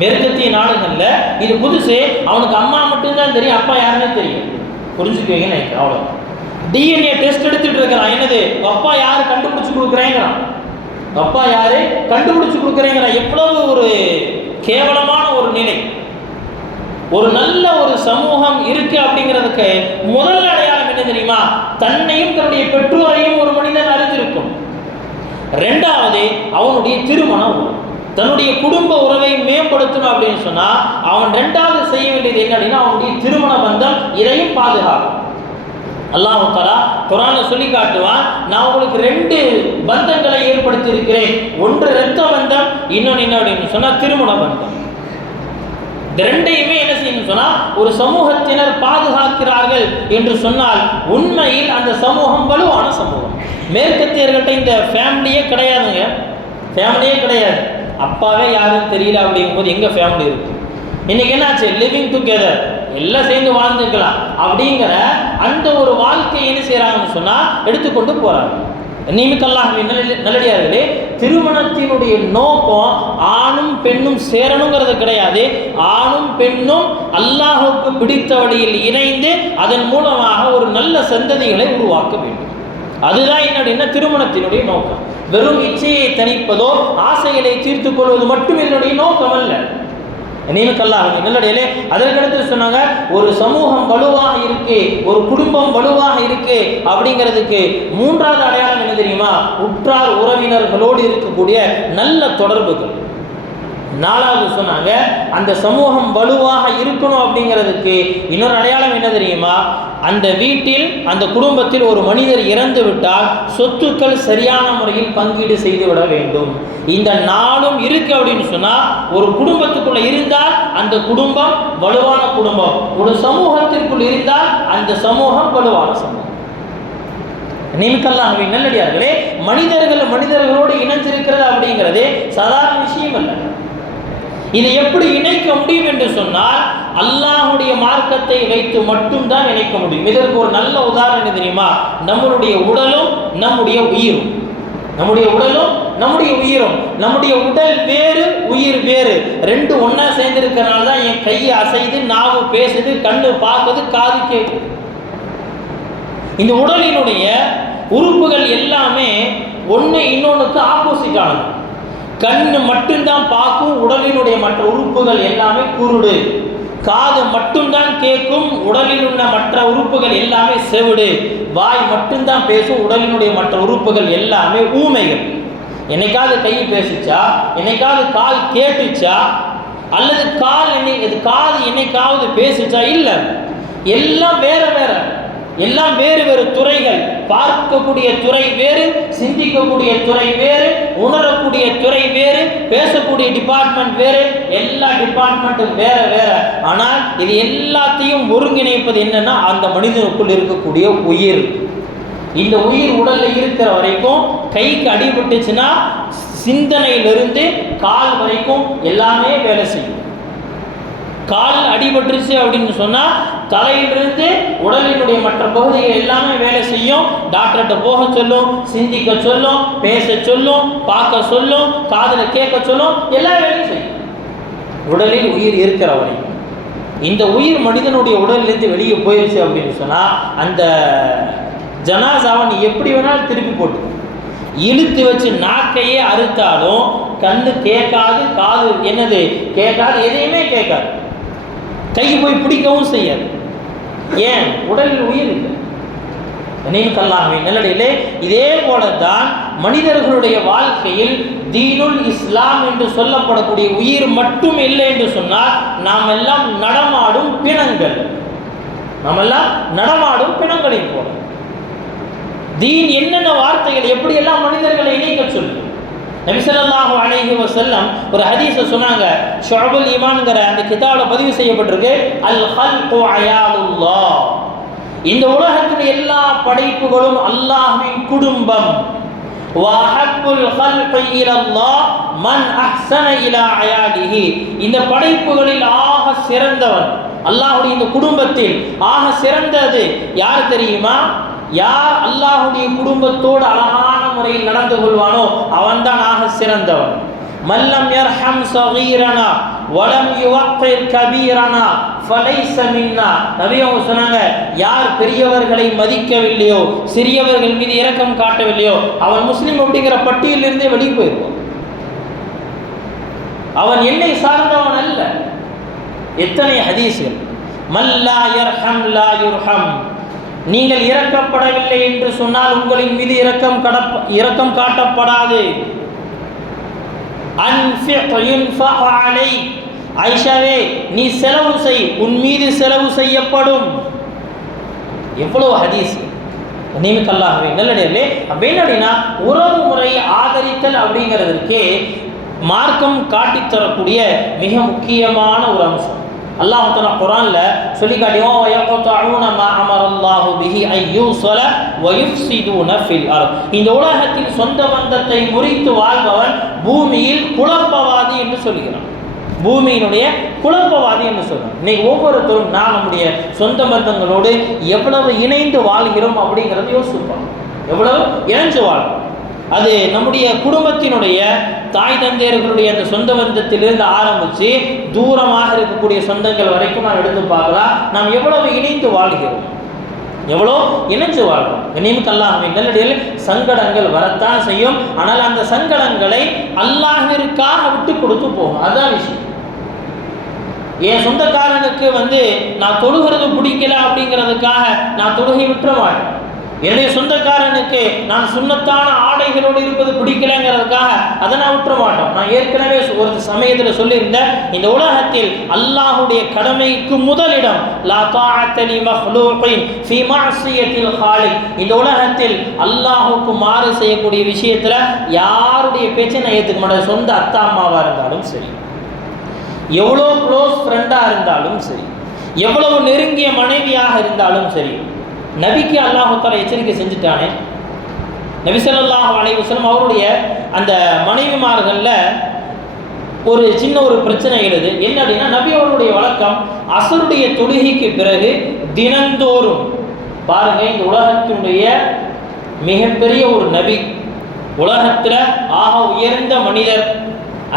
மேற்கத்திய நாடுகளில் இது புதுசு. அவனுக்கு அம்மா மட்டும்தான் தெரியும், அப்பா யாருன்னே தெரியும். புரிஞ்சுக்குவீங்கன்னு நினைக்கிறேன். அவ்வளோ டிஎன்ஏ டெஸ்ட் எடுத்துகிட்டு இருக்கிறான். என்னது அப்பா யார் கண்டுபிடிச்சி கொடுக்குறேங்கிறான், அப்பா யார் கண்டுபிடிச்சி கொடுக்குறேங்கிறான். எவ்வளவு ஒரு கேவலமான ஒரு நிலை. ஒரு நல்ல ஒரு சமூகம் இருக்கு அப்படிங்கிறதுக்கு முதல் அடையாளம் என்ன தெரியுமா, தன்னையும் தன்னுடைய பெற்றோரையும் ஒரு மனிதன் அறிந்திருக்கும். ரெண்டாவது அவனுடைய திருமணம். தன்னுடைய குடும்ப உறவை மேம்படுத்தணும் அப்படின்னு சொன்னா அவன் ரெண்டாவது செய்ய வேண்டியது என்ன அப்படின்னா அவனுடைய திருமண பந்தம், இதையும் பாதுகாக்கும். அல்லாஹ் தஆலா குர்ஆன்ல சொல்லி காட்டுவான், நான் உங்களுக்கு 2 பந்தங்களை ஏற்படுத்தி இருக்கிறேன். ஒன்று இரத்த பந்தம், இன்னொன்று என்ன அப்படின்னு சொன்னா திருமண பந்தம். இந்த ரெண்டையுமே என்ன செய்யணும் சொன்னா ஒரு சமூகத்தினர் பாதுகாக்கிறார்கள் என்று சொன்னால் உண்மையில் அந்த சமூகம் வலுவான சமூகம். மேற்கத்தியர்கள்ட்ட இந்த ஃபேமிலியே கிடையாதுங்க, ஃபேமிலியே கிடையாது. அப்பாவே யாரும் தெரியல அப்படிங்கும்போது எங்க ஃபேமிலி இருக்கு? இன்னைக்கு என்னாச்சு, லிவிங் டுகெதர், எல்லாம் சேர்ந்து வாழ்ந்துக்கலாம் அப்படிங்கிற அந்த ஒரு வாழ்க்கையை என்ன செய்யறாங்கன்னு சொன்னா எடுத்துக்கொண்டு போறாங்க. நியமிக்கல்லாஹ்வின் நல்லடியார்களே, திருமணத்தினுடைய நோக்கம் ஆணும் பெண்ணும் சேரணுங்கிறது கிடையாது. ஆணும் பெண்ணும் அல்லாஹ்வுக்கு பிடித்த வழியில் இணைந்து அதன் மூலமாக ஒரு நல்ல சந்ததிகளை உருவாக்க வேண்டும். அதுதான் என்ன திருமணத்தினுடைய நோக்கம். வெறும் இச்சையை தணிப்பதோ ஆசைகளை தீர்த்து கொள்வது மட்டும் என்னுடைய நோக்கம் அல்ல. நல்லடியார்களே, அதற்கடுத்து சொன்னாங்க, ஒரு சமூகம் வலுவாக இருக்கு, ஒரு குடும்பம் வலுவாக இருக்கு அப்படிங்கிறதுக்கு 3வது அடையாளம் என்ன தெரியுமா? உற்றார் உறவினர்களோடு இருக்கக்கூடிய நல்ல தொடர்புகள். 4வது சொன்னாங்க, அந்த சமூகம் வலுவாக இருக்கணும் அப்படிங்கிறதுக்கு இன்னொரு அடையாளம் என்ன தெரியுமா? அந்த வீட்டில் அந்த குடும்பத்தில் ஒரு மனிதர் இறந்து விட்டால் சொத்துக்கள் சரியான முறையில் பங்கீடு செய்து விட வேண்டும். இந்த 4ம் இருக்கு அப்படின்னு சொன்னா ஒரு குடும்பத்துக்குள்ள இருந்தால் அந்த குடும்பம் வலுவான குடும்பம், ஒரு சமூகத்திற்குள் இருந்தால் அந்த சமூகம் வலுவான சமூகம். நியமிக்கல்லாஹ்வின் நல்லடியார்களே, மனிதர்களோடு இணைந்திருக்கிறது அப்படிங்கிறது சாதாரண விஷயம் அல்ல. இதை எப்படி இணைக்க முடியும் என்று சொன்னால் அல்லாஹ்வுடைய மார்க்கத்தை வைத்து மட்டும்தான் இணைக்க முடியும். இதற்கு ஒரு நல்ல உதாரணம் தெரியுமா? நம்மளுடைய உடலும் நம்முடைய உயிரும். நம்முடைய உடலும் நம்முடைய உயிரும். நம்முடைய உடல் வேறு, உயிர் வேறு. 2 ஒண்ணா சேர்ந்து இருக்கிறனால தான் என் கையை அசைது, நாவு பேசுது, கண்ணு பார்க்குது, காது கேட்குது. இந்த உடலினுடைய உறுப்புகள் எல்லாமே ஒன்று இன்னொன்றுக்கு ஆப்போசிட் ஆனது. கண்ணு மட்டும்தான் பார்க்கும், உடலினுடைய மற்ற உறுப்புகள் எல்லாமே குருடு. காது மட்டும்தான் கேட்கும், உடலில் உள்ள மற்ற உறுப்புகள் எல்லாமே செவிடு. வாய் மட்டும்தான் பேசும், உடலினுடைய மற்ற உறுப்புகள் எல்லாமே ஊமைகள். என்னைக்காவது கை பேசிச்சா, என்னைக்காவது கால் கேட்டுச்சா, அல்லது காது என்னைக்காவது பேசிச்சா? இல்லை. எல்லாம் வேற வேற, எல்லாம் வேறு வேறு துறைகள். பார்க்கக்கூடிய துறை வேறு, சிந்திக்கக்கூடிய துறை வேறு, உணரக்கூடிய துறை வேறு, பேசக்கூடிய டிபார்ட்மெண்ட் வேறு, எல்லா டிபார்ட்மெண்ட்டும் வேற வேற. ஆனால் இது எல்லாத்தையும் ஒருங்கிணைப்பது என்னன்னா அந்த மனிதனுக்குள் இருக்கக்கூடிய உயிர். இந்த உயிர் உடல்ல இருக்கிற வரைக்கும் கைக்கு அடிபட்டுச்சுன்னா சிந்தனையிலிருந்து கால் வரைக்கும் எல்லாமே வேலை செய்யும். கால் அடிபட்டுருச்சு அப்படின்னு சொன்னால் தலையிலிருந்து உடலினுடைய மற்ற பகுதிகள் எல்லாமே வேலை செய்யும். டாக்டர்கிட்ட போக சொல்லும், சிந்திக்க சொல்லும், பேச சொல்லும், பார்க்க சொல்லும், காதில் கேட்க சொல்லும், எல்லா வேலையும் செய்யும். உடலில் உயிர் இருக்கிற வரைக்கும். இந்த உயிர் மனிதனுடைய உடலிலிருந்து வெளியே போயிடுச்சு அப்படின்னு சொன்னால் அந்த ஜனாசாவை நீ எப்படி வேணாலும் திருப்பி போட்டு இழுத்து வச்சு நாக்கையே அறுத்தாலும் கண்ணு கேட்காது, காது என்னது கேட்காது, எதையுமே கேட்காது, கை போய் பிடிக்கவும் செய்யாது. ஏன்? உடலில் உயிர் இல்லை. நல்லடியிலே இதே போலதான் மனிதர்களுடைய வாழ்க்கையில் தீனுல் இஸ்லாம் என்று சொல்லப்படக்கூடிய உயிர் மட்டும் இல்லை என்று சொன்னால் நாம் எல்லாம் நடமாடும் பிணங்கள். நாமெல்லாம் நடமாடும் பிணங்களை போல. தீன் என்னென்ன வார்த்தைகள் எப்படியெல்லாம் மனிதர்களை இணைக்க சொல்லு. நபி ஸல்லல்லாஹு அலைஹி வஸல்லம் ஒரு ஹதீஸை சொன்னாங்க. ஷுஅபுல் ஈமான்ங்கற அந்த கிதாபில் பதிவு செய்யப்பட்டிருக்கு, அல் ஹல்கு அயாலுல்லாஹ். இந்த உலகத்தின் எல்லா படைப்புகளும் அல்லாஹ்வின் குடும்பம். வஹப்புல் ஹல்கி இலல்லாஹ் மன் அஹ்ஸன இலா அயாலிஹி. இந்த படைப்புகளில் ஆக சிறந்தவன் அல்லாஹ்வுடைய இந்த குடும்பத்தில் ஆக சிறந்தது யார் தெரியுமா? யார் அல்லாஹ்வுடைய குடும்பத்தோடு அழகான முறையில் நடந்து கொள்வானோ அவன்தான் ஆக சிறந்தவன். மல்லம் யர்ஹம் ஸகீரனா வலம் யுவக்கிர் கபீரனா ஃபலைஸ மின்னா. நபி அவங்க சொன்னாங்க, யார் பெரியவர்களை மதிக்கவில்லையோ, சிறியவர்கள் மீது இரக்கம் காட்டவில்லையோ அவன் முஸ்லிம் அப்படிங்கிற பட்டியலிருந்தே வெளியே போயிடுவான். அவன் என்னை சார்ந்தவன் அல்ல. எத்தனை ஹதீஸ்கள். மல்லா யர்ஹம் லா யுர்ஹம். நீங்கள் இரக்கப்படவில்லை என்று சொன்னால் உங்களின் மீது இரக்கம் காட்டப்படாது. அன்ஃபிக் யுன்ஃபஅ அலைக், ஆயிஷாவே நீ செலவு செய், உன் மீது செலவு செய்யப்படும். எவ்வளவு ஹதீஸ் நியமிக்கல்லாகவே நல்லடியார்களே. அப்படி என்ன அப்படின்னா உறவு முறையை ஆதரித்தல் அப்படிங்கிறதுக்கே மார்க்கம் காட்டித்தரக்கூடிய மிக முக்கியமான ஒரு அம்சம். அல்லாஹ் தஆலா குர்ஆன்ல சொல்லி காட்டியோம், வயக்தஊன மா அமரல்லாஹு பிஹி அய்யூஸல வயுஃப்ஸிதூன ஃபில் அர்த். இந்த உலகத்தில் சொந்த பந்தத்தை முறித்து வாழ்பவன் பூமியில் குழப்பவாதி என்று சொல்கிறான். பூமியினுடைய குழப்பவாதி என்று சொல்றோம். இன்னைக்கு ஒவ்வொருத்தரும் நான் நம்முடைய சொந்த பந்தங்களோடு எவ்வளவு இணைந்து வாழ்கிறோம் அப்படிங்கிறத யோசிப்போம். எவ்வளவு இணைஞ்சு வாழ்றோம். அது நம்முடைய குடும்பத்தினுடைய தாய் தந்தையர்களுடைய அந்த சொந்த பந்தத்திலிருந்து ஆரம்பித்து தூரமாக இருக்கக்கூடிய சொந்தங்கள் வரைக்கும் நாம் எடுத்து பார்க்கலாம். நாம் எவ்வளவு இணைந்து வாழ்கிறோம், எவ்வளோ இணைஞ்சு வாழ்றோம். கண்ணியமிக்கல்லாஹ்வின் நல்லடியார்களே, சங்கடங்கள் வரத்தான் செய்யும். ஆனால் அந்த சங்கடங்களை அல்லாஹ்விற்காக விட்டு கொடுத்து போகும். அதுதான் விஷயம். என் சொந்தக்காரனுக்கு நான் தொழுகிறது பிடிக்கல அப்படிங்கிறதுக்காக நான் தொழுகை விட்டுற மாட்டேன். என்னுடைய சொந்தக்காரனுக்கு நான் சுன்னத்தான ஆடைகளோடு இருப்பது பிடிக்கலங்கிறதுக்காக அதை நான் விட்டுற மாட்டோம். நான் ஏற்கனவே ஒரு சமயத்தில் சொல்லியிருந்தேன், இந்த உலகத்தில் அல்லாஹுடைய கடமைக்கு முதலிடம். லா தாஅத லி மக்லூகின் ஃபீ மஅசியத்தில் காலிக். இந்த உலகத்தில் அல்லாஹுக்கு மாறு செய்யக்கூடிய விஷயத்தில் யாருடைய பேச்சை நான் ஏற்றுக்க மாட்டேன். சொந்த அத்தா அம்மாவாக இருந்தாலும் சரி, எவ்வளோ க்ளோஸ் ஃப்ரெண்டாக இருந்தாலும் சரி, எவ்வளவு நெருங்கிய மனைவியாக இருந்தாலும் சரி, நபிக்கு அல்லாஹ் தஆலா எச்சரிக்கை செஞ்சுட்டானே. நபி ஸல்லல்லாஹு அலைஹி வஸல்லம் அவருடைய அந்த மனைவிமார்களில் ஒரு சின்ன ஒரு பிரச்சனை எழுது. என்ன அப்படின்னா, நபி அவருடைய வழக்கம் அஸருடைய தொழுகைக்கு பிறகு தினந்தோறும் பாருங்க, இந்த உலகத்தினுடைய மிகப்பெரிய ஒரு நபி, உலகத்தில் ஆக உயர்ந்த மனிதர்,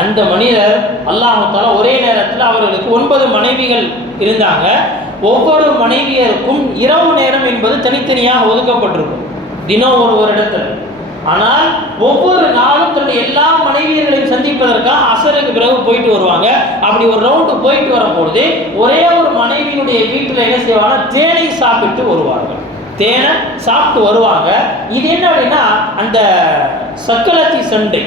அந்த மனிதர் அல்லாஹ் தஆலா ஒரே நேரத்தில் அவர்களுக்கு 9 மனைவிகள் இருந்தாங்க. ஒவ்வொரு மனைவியருக்கும் இரவு நேரம் என்பது தனித்தனியாக ஒதுக்கப்பட்டிருக்கும், தினம் ஒரு இடத்துல. ஆனால் ஒவ்வொரு நாளும் தன்னுடைய எல்லா மனைவியர்களையும் சந்திப்பதற்காக அசருக்கு பிறகு போயிட்டு வருவாங்க. அப்படி ஒரு ரவுண்டு போயிட்டு வரும்பொழுது ஒரே ஒரு மனைவியினுடைய வீட்டில் என்ன செய்வாங்க, தேனை சாப்பிட்டு வருவார்கள். தேனை சாப்பிட்டு வருவாங்க. இது என்ன அப்படின்னா, அந்த சக்களத்தி சண்டை,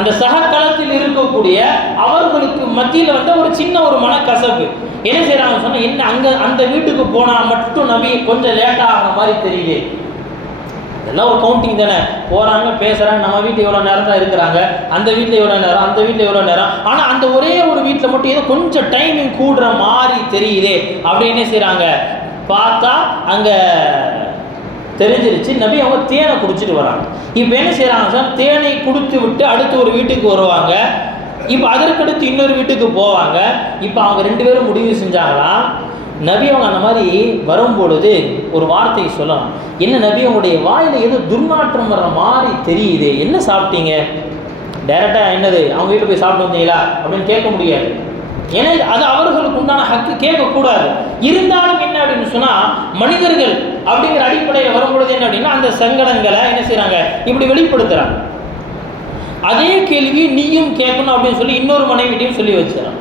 அந்த சகக்களத்தில் இருக்கக்கூடிய அவர்களுக்கு மத்தியில் ஒரு சின்ன ஒரு மனக்கசப்பு. என்ன செய்யறாங்க சொன்னா, என்ன அங்க அந்த வீட்டுக்கு போனா மட்டும் நபி கொஞ்சம் லேட்டா ஆகிற மாதிரி தெரியுது. இதெல்லாம் ஒரு கவுண்டிங் தானே. போறாங்க, பேசுறாங்க, நம்ம வீட்டில் எவ்வளோ நேரம் தான் இருக்கிறாங்க, அந்த வீட்டில் எவ்வளோ நேரம், அந்த வீட்டில் எவ்வளோ நேரம். ஆனால் அந்த ஒரே ஒரு வீட்டில் மட்டும் ஏதோ கொஞ்சம் டைமிங் கூடுற மாதிரி தெரியுதே அப்படின்னு என்ன செய்யறாங்க, பார்த்தா அங்கே தெரிஞ்சிருச்சு. நபி அவங்க தேனை குடிச்சிட்டு வராங்க. இப்போ என்ன செய்யறாங்க சார், தேனை குடித்து விட்டு அடுத்து ஒரு வீட்டுக்கு வருவாங்க. இப்போ அதற்கடுத்து இன்னொரு வீட்டுக்கு போவாங்க. இப்போ அவங்க 2 பேரும் முடிவு செஞ்சாங்களாம், நபி அவங்க அந்த மாதிரி வரும்பொழுது ஒரு வார்த்தையை சொல்லலாம். என்ன நபி, அவங்களுடைய வாயில் ஏதோ துர்நாற்றம் வர்ற மாதிரி தெரியுது, என்ன சாப்பிட்டீங்க? டைரெக்டாக என்னது அவங்க வீட்டில் போய் சாப்பிட்டு வந்தீங்களா அப்படின்னு கேட்க முடியாது. ஏன்னா அது அவர்களுக்கு உண்டான ஹக்கு, கேட்கக்கூடாது. இருந்தாலும் என்ன அப்படின்னு சொன்னால், மனிதர்கள் அப்படிங்கிற அடிப்படையில் வரும்பொழுது என்ன அப்படின்னா, அந்த சங்கடங்களை என்ன செய்கிறாங்க, இப்படி வெளிப்படுத்துகிறாங்க. அதே கேள்வி நீயும் கேட்கணும் அப்படின்னு சொல்லி இன்னொரு மனைவிட்டையும் சொல்லி வச்சுறாங்க.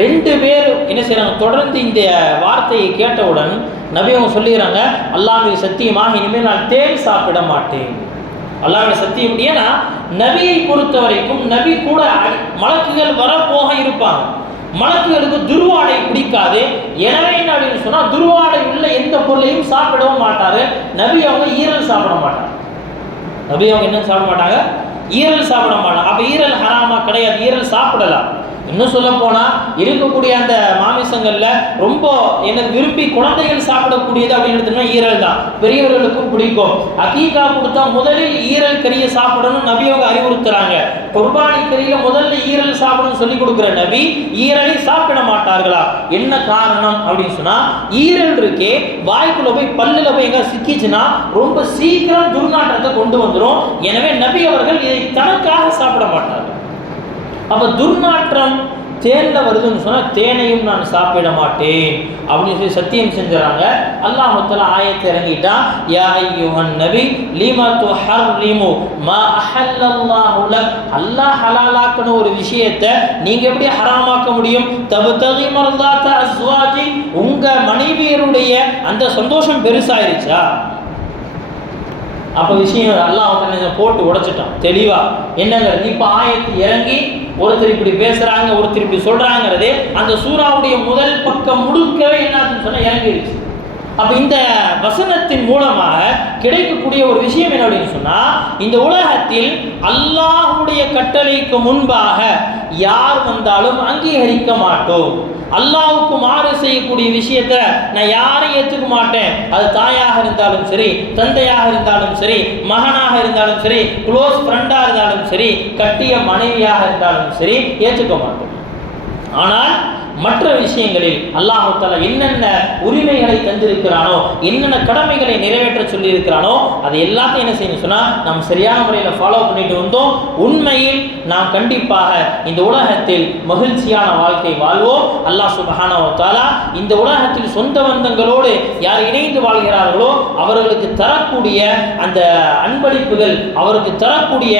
2 பேர் என்ன செய்கிறாங்க, தொடர்ந்து இந்த வார்த்தையை கேட்டவுடன் நபி அவங்க சொல்லிடுறாங்க, அல்லாஹ்வின் சத்தியமாக இனிமேல் நான் தேன் சாப்பிட மாட்டேன். அல்லாஹ்வின் சத்தியம். ஏன்னா நபியை பொறுத்த வரைக்கும் நபி கூட மலக்குகள் வரப்போக இருப்பாங்க. மலக்குகளுக்கு துர்வாடை பிடிக்காது. எனவே என்ன அப்படின்னு சொன்னால், துர்வாடை உள்ள எந்த பொருளையும் சாப்பிடவும் மாட்டாரு. நபி அவங்க ஈரல் சாப்பிட மாட்டாங்க. நபி அவங்க என்ன சாப்பிட மாட்டாங்க, ஈரல் சாப்பிட மாட்டாங்க. அப்போ ஈரல் ஹராமா கிடையாது, ஈரல் சாப்பிடலாம். இன்னும் சொல்ல போனால் இருக்கக்கூடிய அந்த மாமிசங்களில் ரொம்ப என்ன விரும்பி குழந்தைகள் சாப்பிடக்கூடியது அப்படின்னு எடுத்தோம்னா ஈரல் தான். பெரியவர்களுக்கும் பிடிக்கும். அகீகா கொடுத்தா முதலில் ஈரல் கறியை சாப்பிடணும் நபி அவங்க அறிவுறுத்துறாங்க. குர்பானி கறியில் முதல்ல ஈரல் சாப்பிடணும்னு சொல்லி கொடுக்குற நபி ஈரலை சாப்பிட மாட்டார்களா? என்ன காரணம் அப்படின்னு சொன்னால், ஈரல் இருக்கே வாய்க்குள்ள போய் பல்லில் போய் எங்கே சிக்கிச்சுன்னா ரொம்ப சீக்கிரம் துர்நாற்றத்தை கொண்டு வந்துடும். எனவே நபி அவர்கள் இதை தனக்காக சாப்பிட மாட்டார்கள். அப்போ துர்நாற்றம் தேனில் வருதுன்னு சொன்னால் தேனையும் நான் சாப்பிட மாட்டேன் அப்படின்னு சொல்லி சத்தியம் செஞ்சுறாங்க. அல்லாஹ் தஆலா ஆயத்தை இறங்கிட்டான், யா அய்யுஹன் நபி லிமா துஹர்ரிமு மா அஹல்லல்லாஹு லக். அல்லாஹ் ஹலாலாக்கின ஒரு விஷயத்தை நீங்க எப்படி ஹராமாக்க முடியும்? தப்தகி மர்தாத அஸ்வாஜி, உங்க மனைவியருடைய அந்த சந்தோஷம் பெருசாயிருச்சா? அப்போ விஷயம் அல்லாஹ் போட்டு உடைச்சிட்டான் தெளிவா. என்னங்கிறது இப்போ ஆயத்து இறங்கி ஒருத்தர் இப்படி பேசுறாங்க, ஒருத்தர் இப்படி சொல்றாங்கிறது அந்த சூறாவுடைய முதல் பக்கம் முழுக்கவே என்னன்னு சொன்னா இறங்கிடுச்சு. அப்ப இந்த வசனத்தின் மூலமாக கிடைக்கக்கூடிய ஒரு விஷயம் என்ன அப்படின்னு சொன்னா, இந்த உலகத்தில் அல்லாஹ்வுடைய கட்டளைக்கு முன்பாக யார் வந்தாலும் அங்கீகரிக்க மாட்டோம். அல்லாஹ்வுக்கு மாறு செய்யக்கூடிய விஷயத்தை நான் யாரையும் ஏற்றுக்க மாட்டேன். அது தாயாக இருந்தாலும் சரி, தந்தையாக இருந்தாலும் சரி, மகனாக இருந்தாலும் சரி, க்ளோஸ் ஃப்ரெண்டாக இருந்தாலும் சரி, கட்டிய மனைவியாக இருந்தாலும் சரி, ஏற்றுக்க மாட்டோம். ஆனால் மற்ற விஷயங்களில் அல்லாஹ் தஆலா என்னென்ன உரிமைகளை தந்திருக்கிறானோ, என்னென்ன கடமைகளை நிறைவேற்ற சொல்லி இருக்கிறானோ, அது எல்லாத்தையும் என்ன செய்யணும் சொன்னா நாம் சரியான முறையில் ஃபாலோ பண்ணிட்டு வந்தோம். உண்மையில் நாம் கண்டிப்பாக இந்த உலகத்தில் மகிழ்ச்சியான வாழ்க்கை வாழ்வோம். அல்லாஹ் சுப்ஹானஹு வ தஆலா இந்த உலகத்தில் சொந்த பந்தங்களோடு யார் இணைந்து வாழ்கிறார்களோ அவர்களுக்கு தரக்கூடிய அந்த அன்பளிப்புகள், அவருக்கு தரக்கூடிய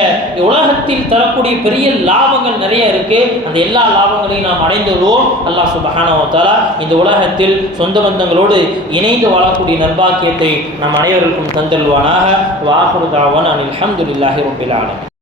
உலகத்தில் தரக்கூடிய பெரிய லாபங்கள் நிறைய இருக்கு. அந்த எல்லா லாபங்களையும் நாம் அடைந்துள்ளோம். அல்லாஹ் சுப்ஹானஹு வ தஆலா இந்த உலகத்தில் சொந்த பந்தங்களோடு இணைந்து வாழக்கூடிய நற்பாக்கியத்தை நம் அனைவருக்கும் தந்தல்வானாக. வ ஆகிரு தஅவானா அல்ஹம்துலில்லாஹி ரப்பில் ஆலமீன்.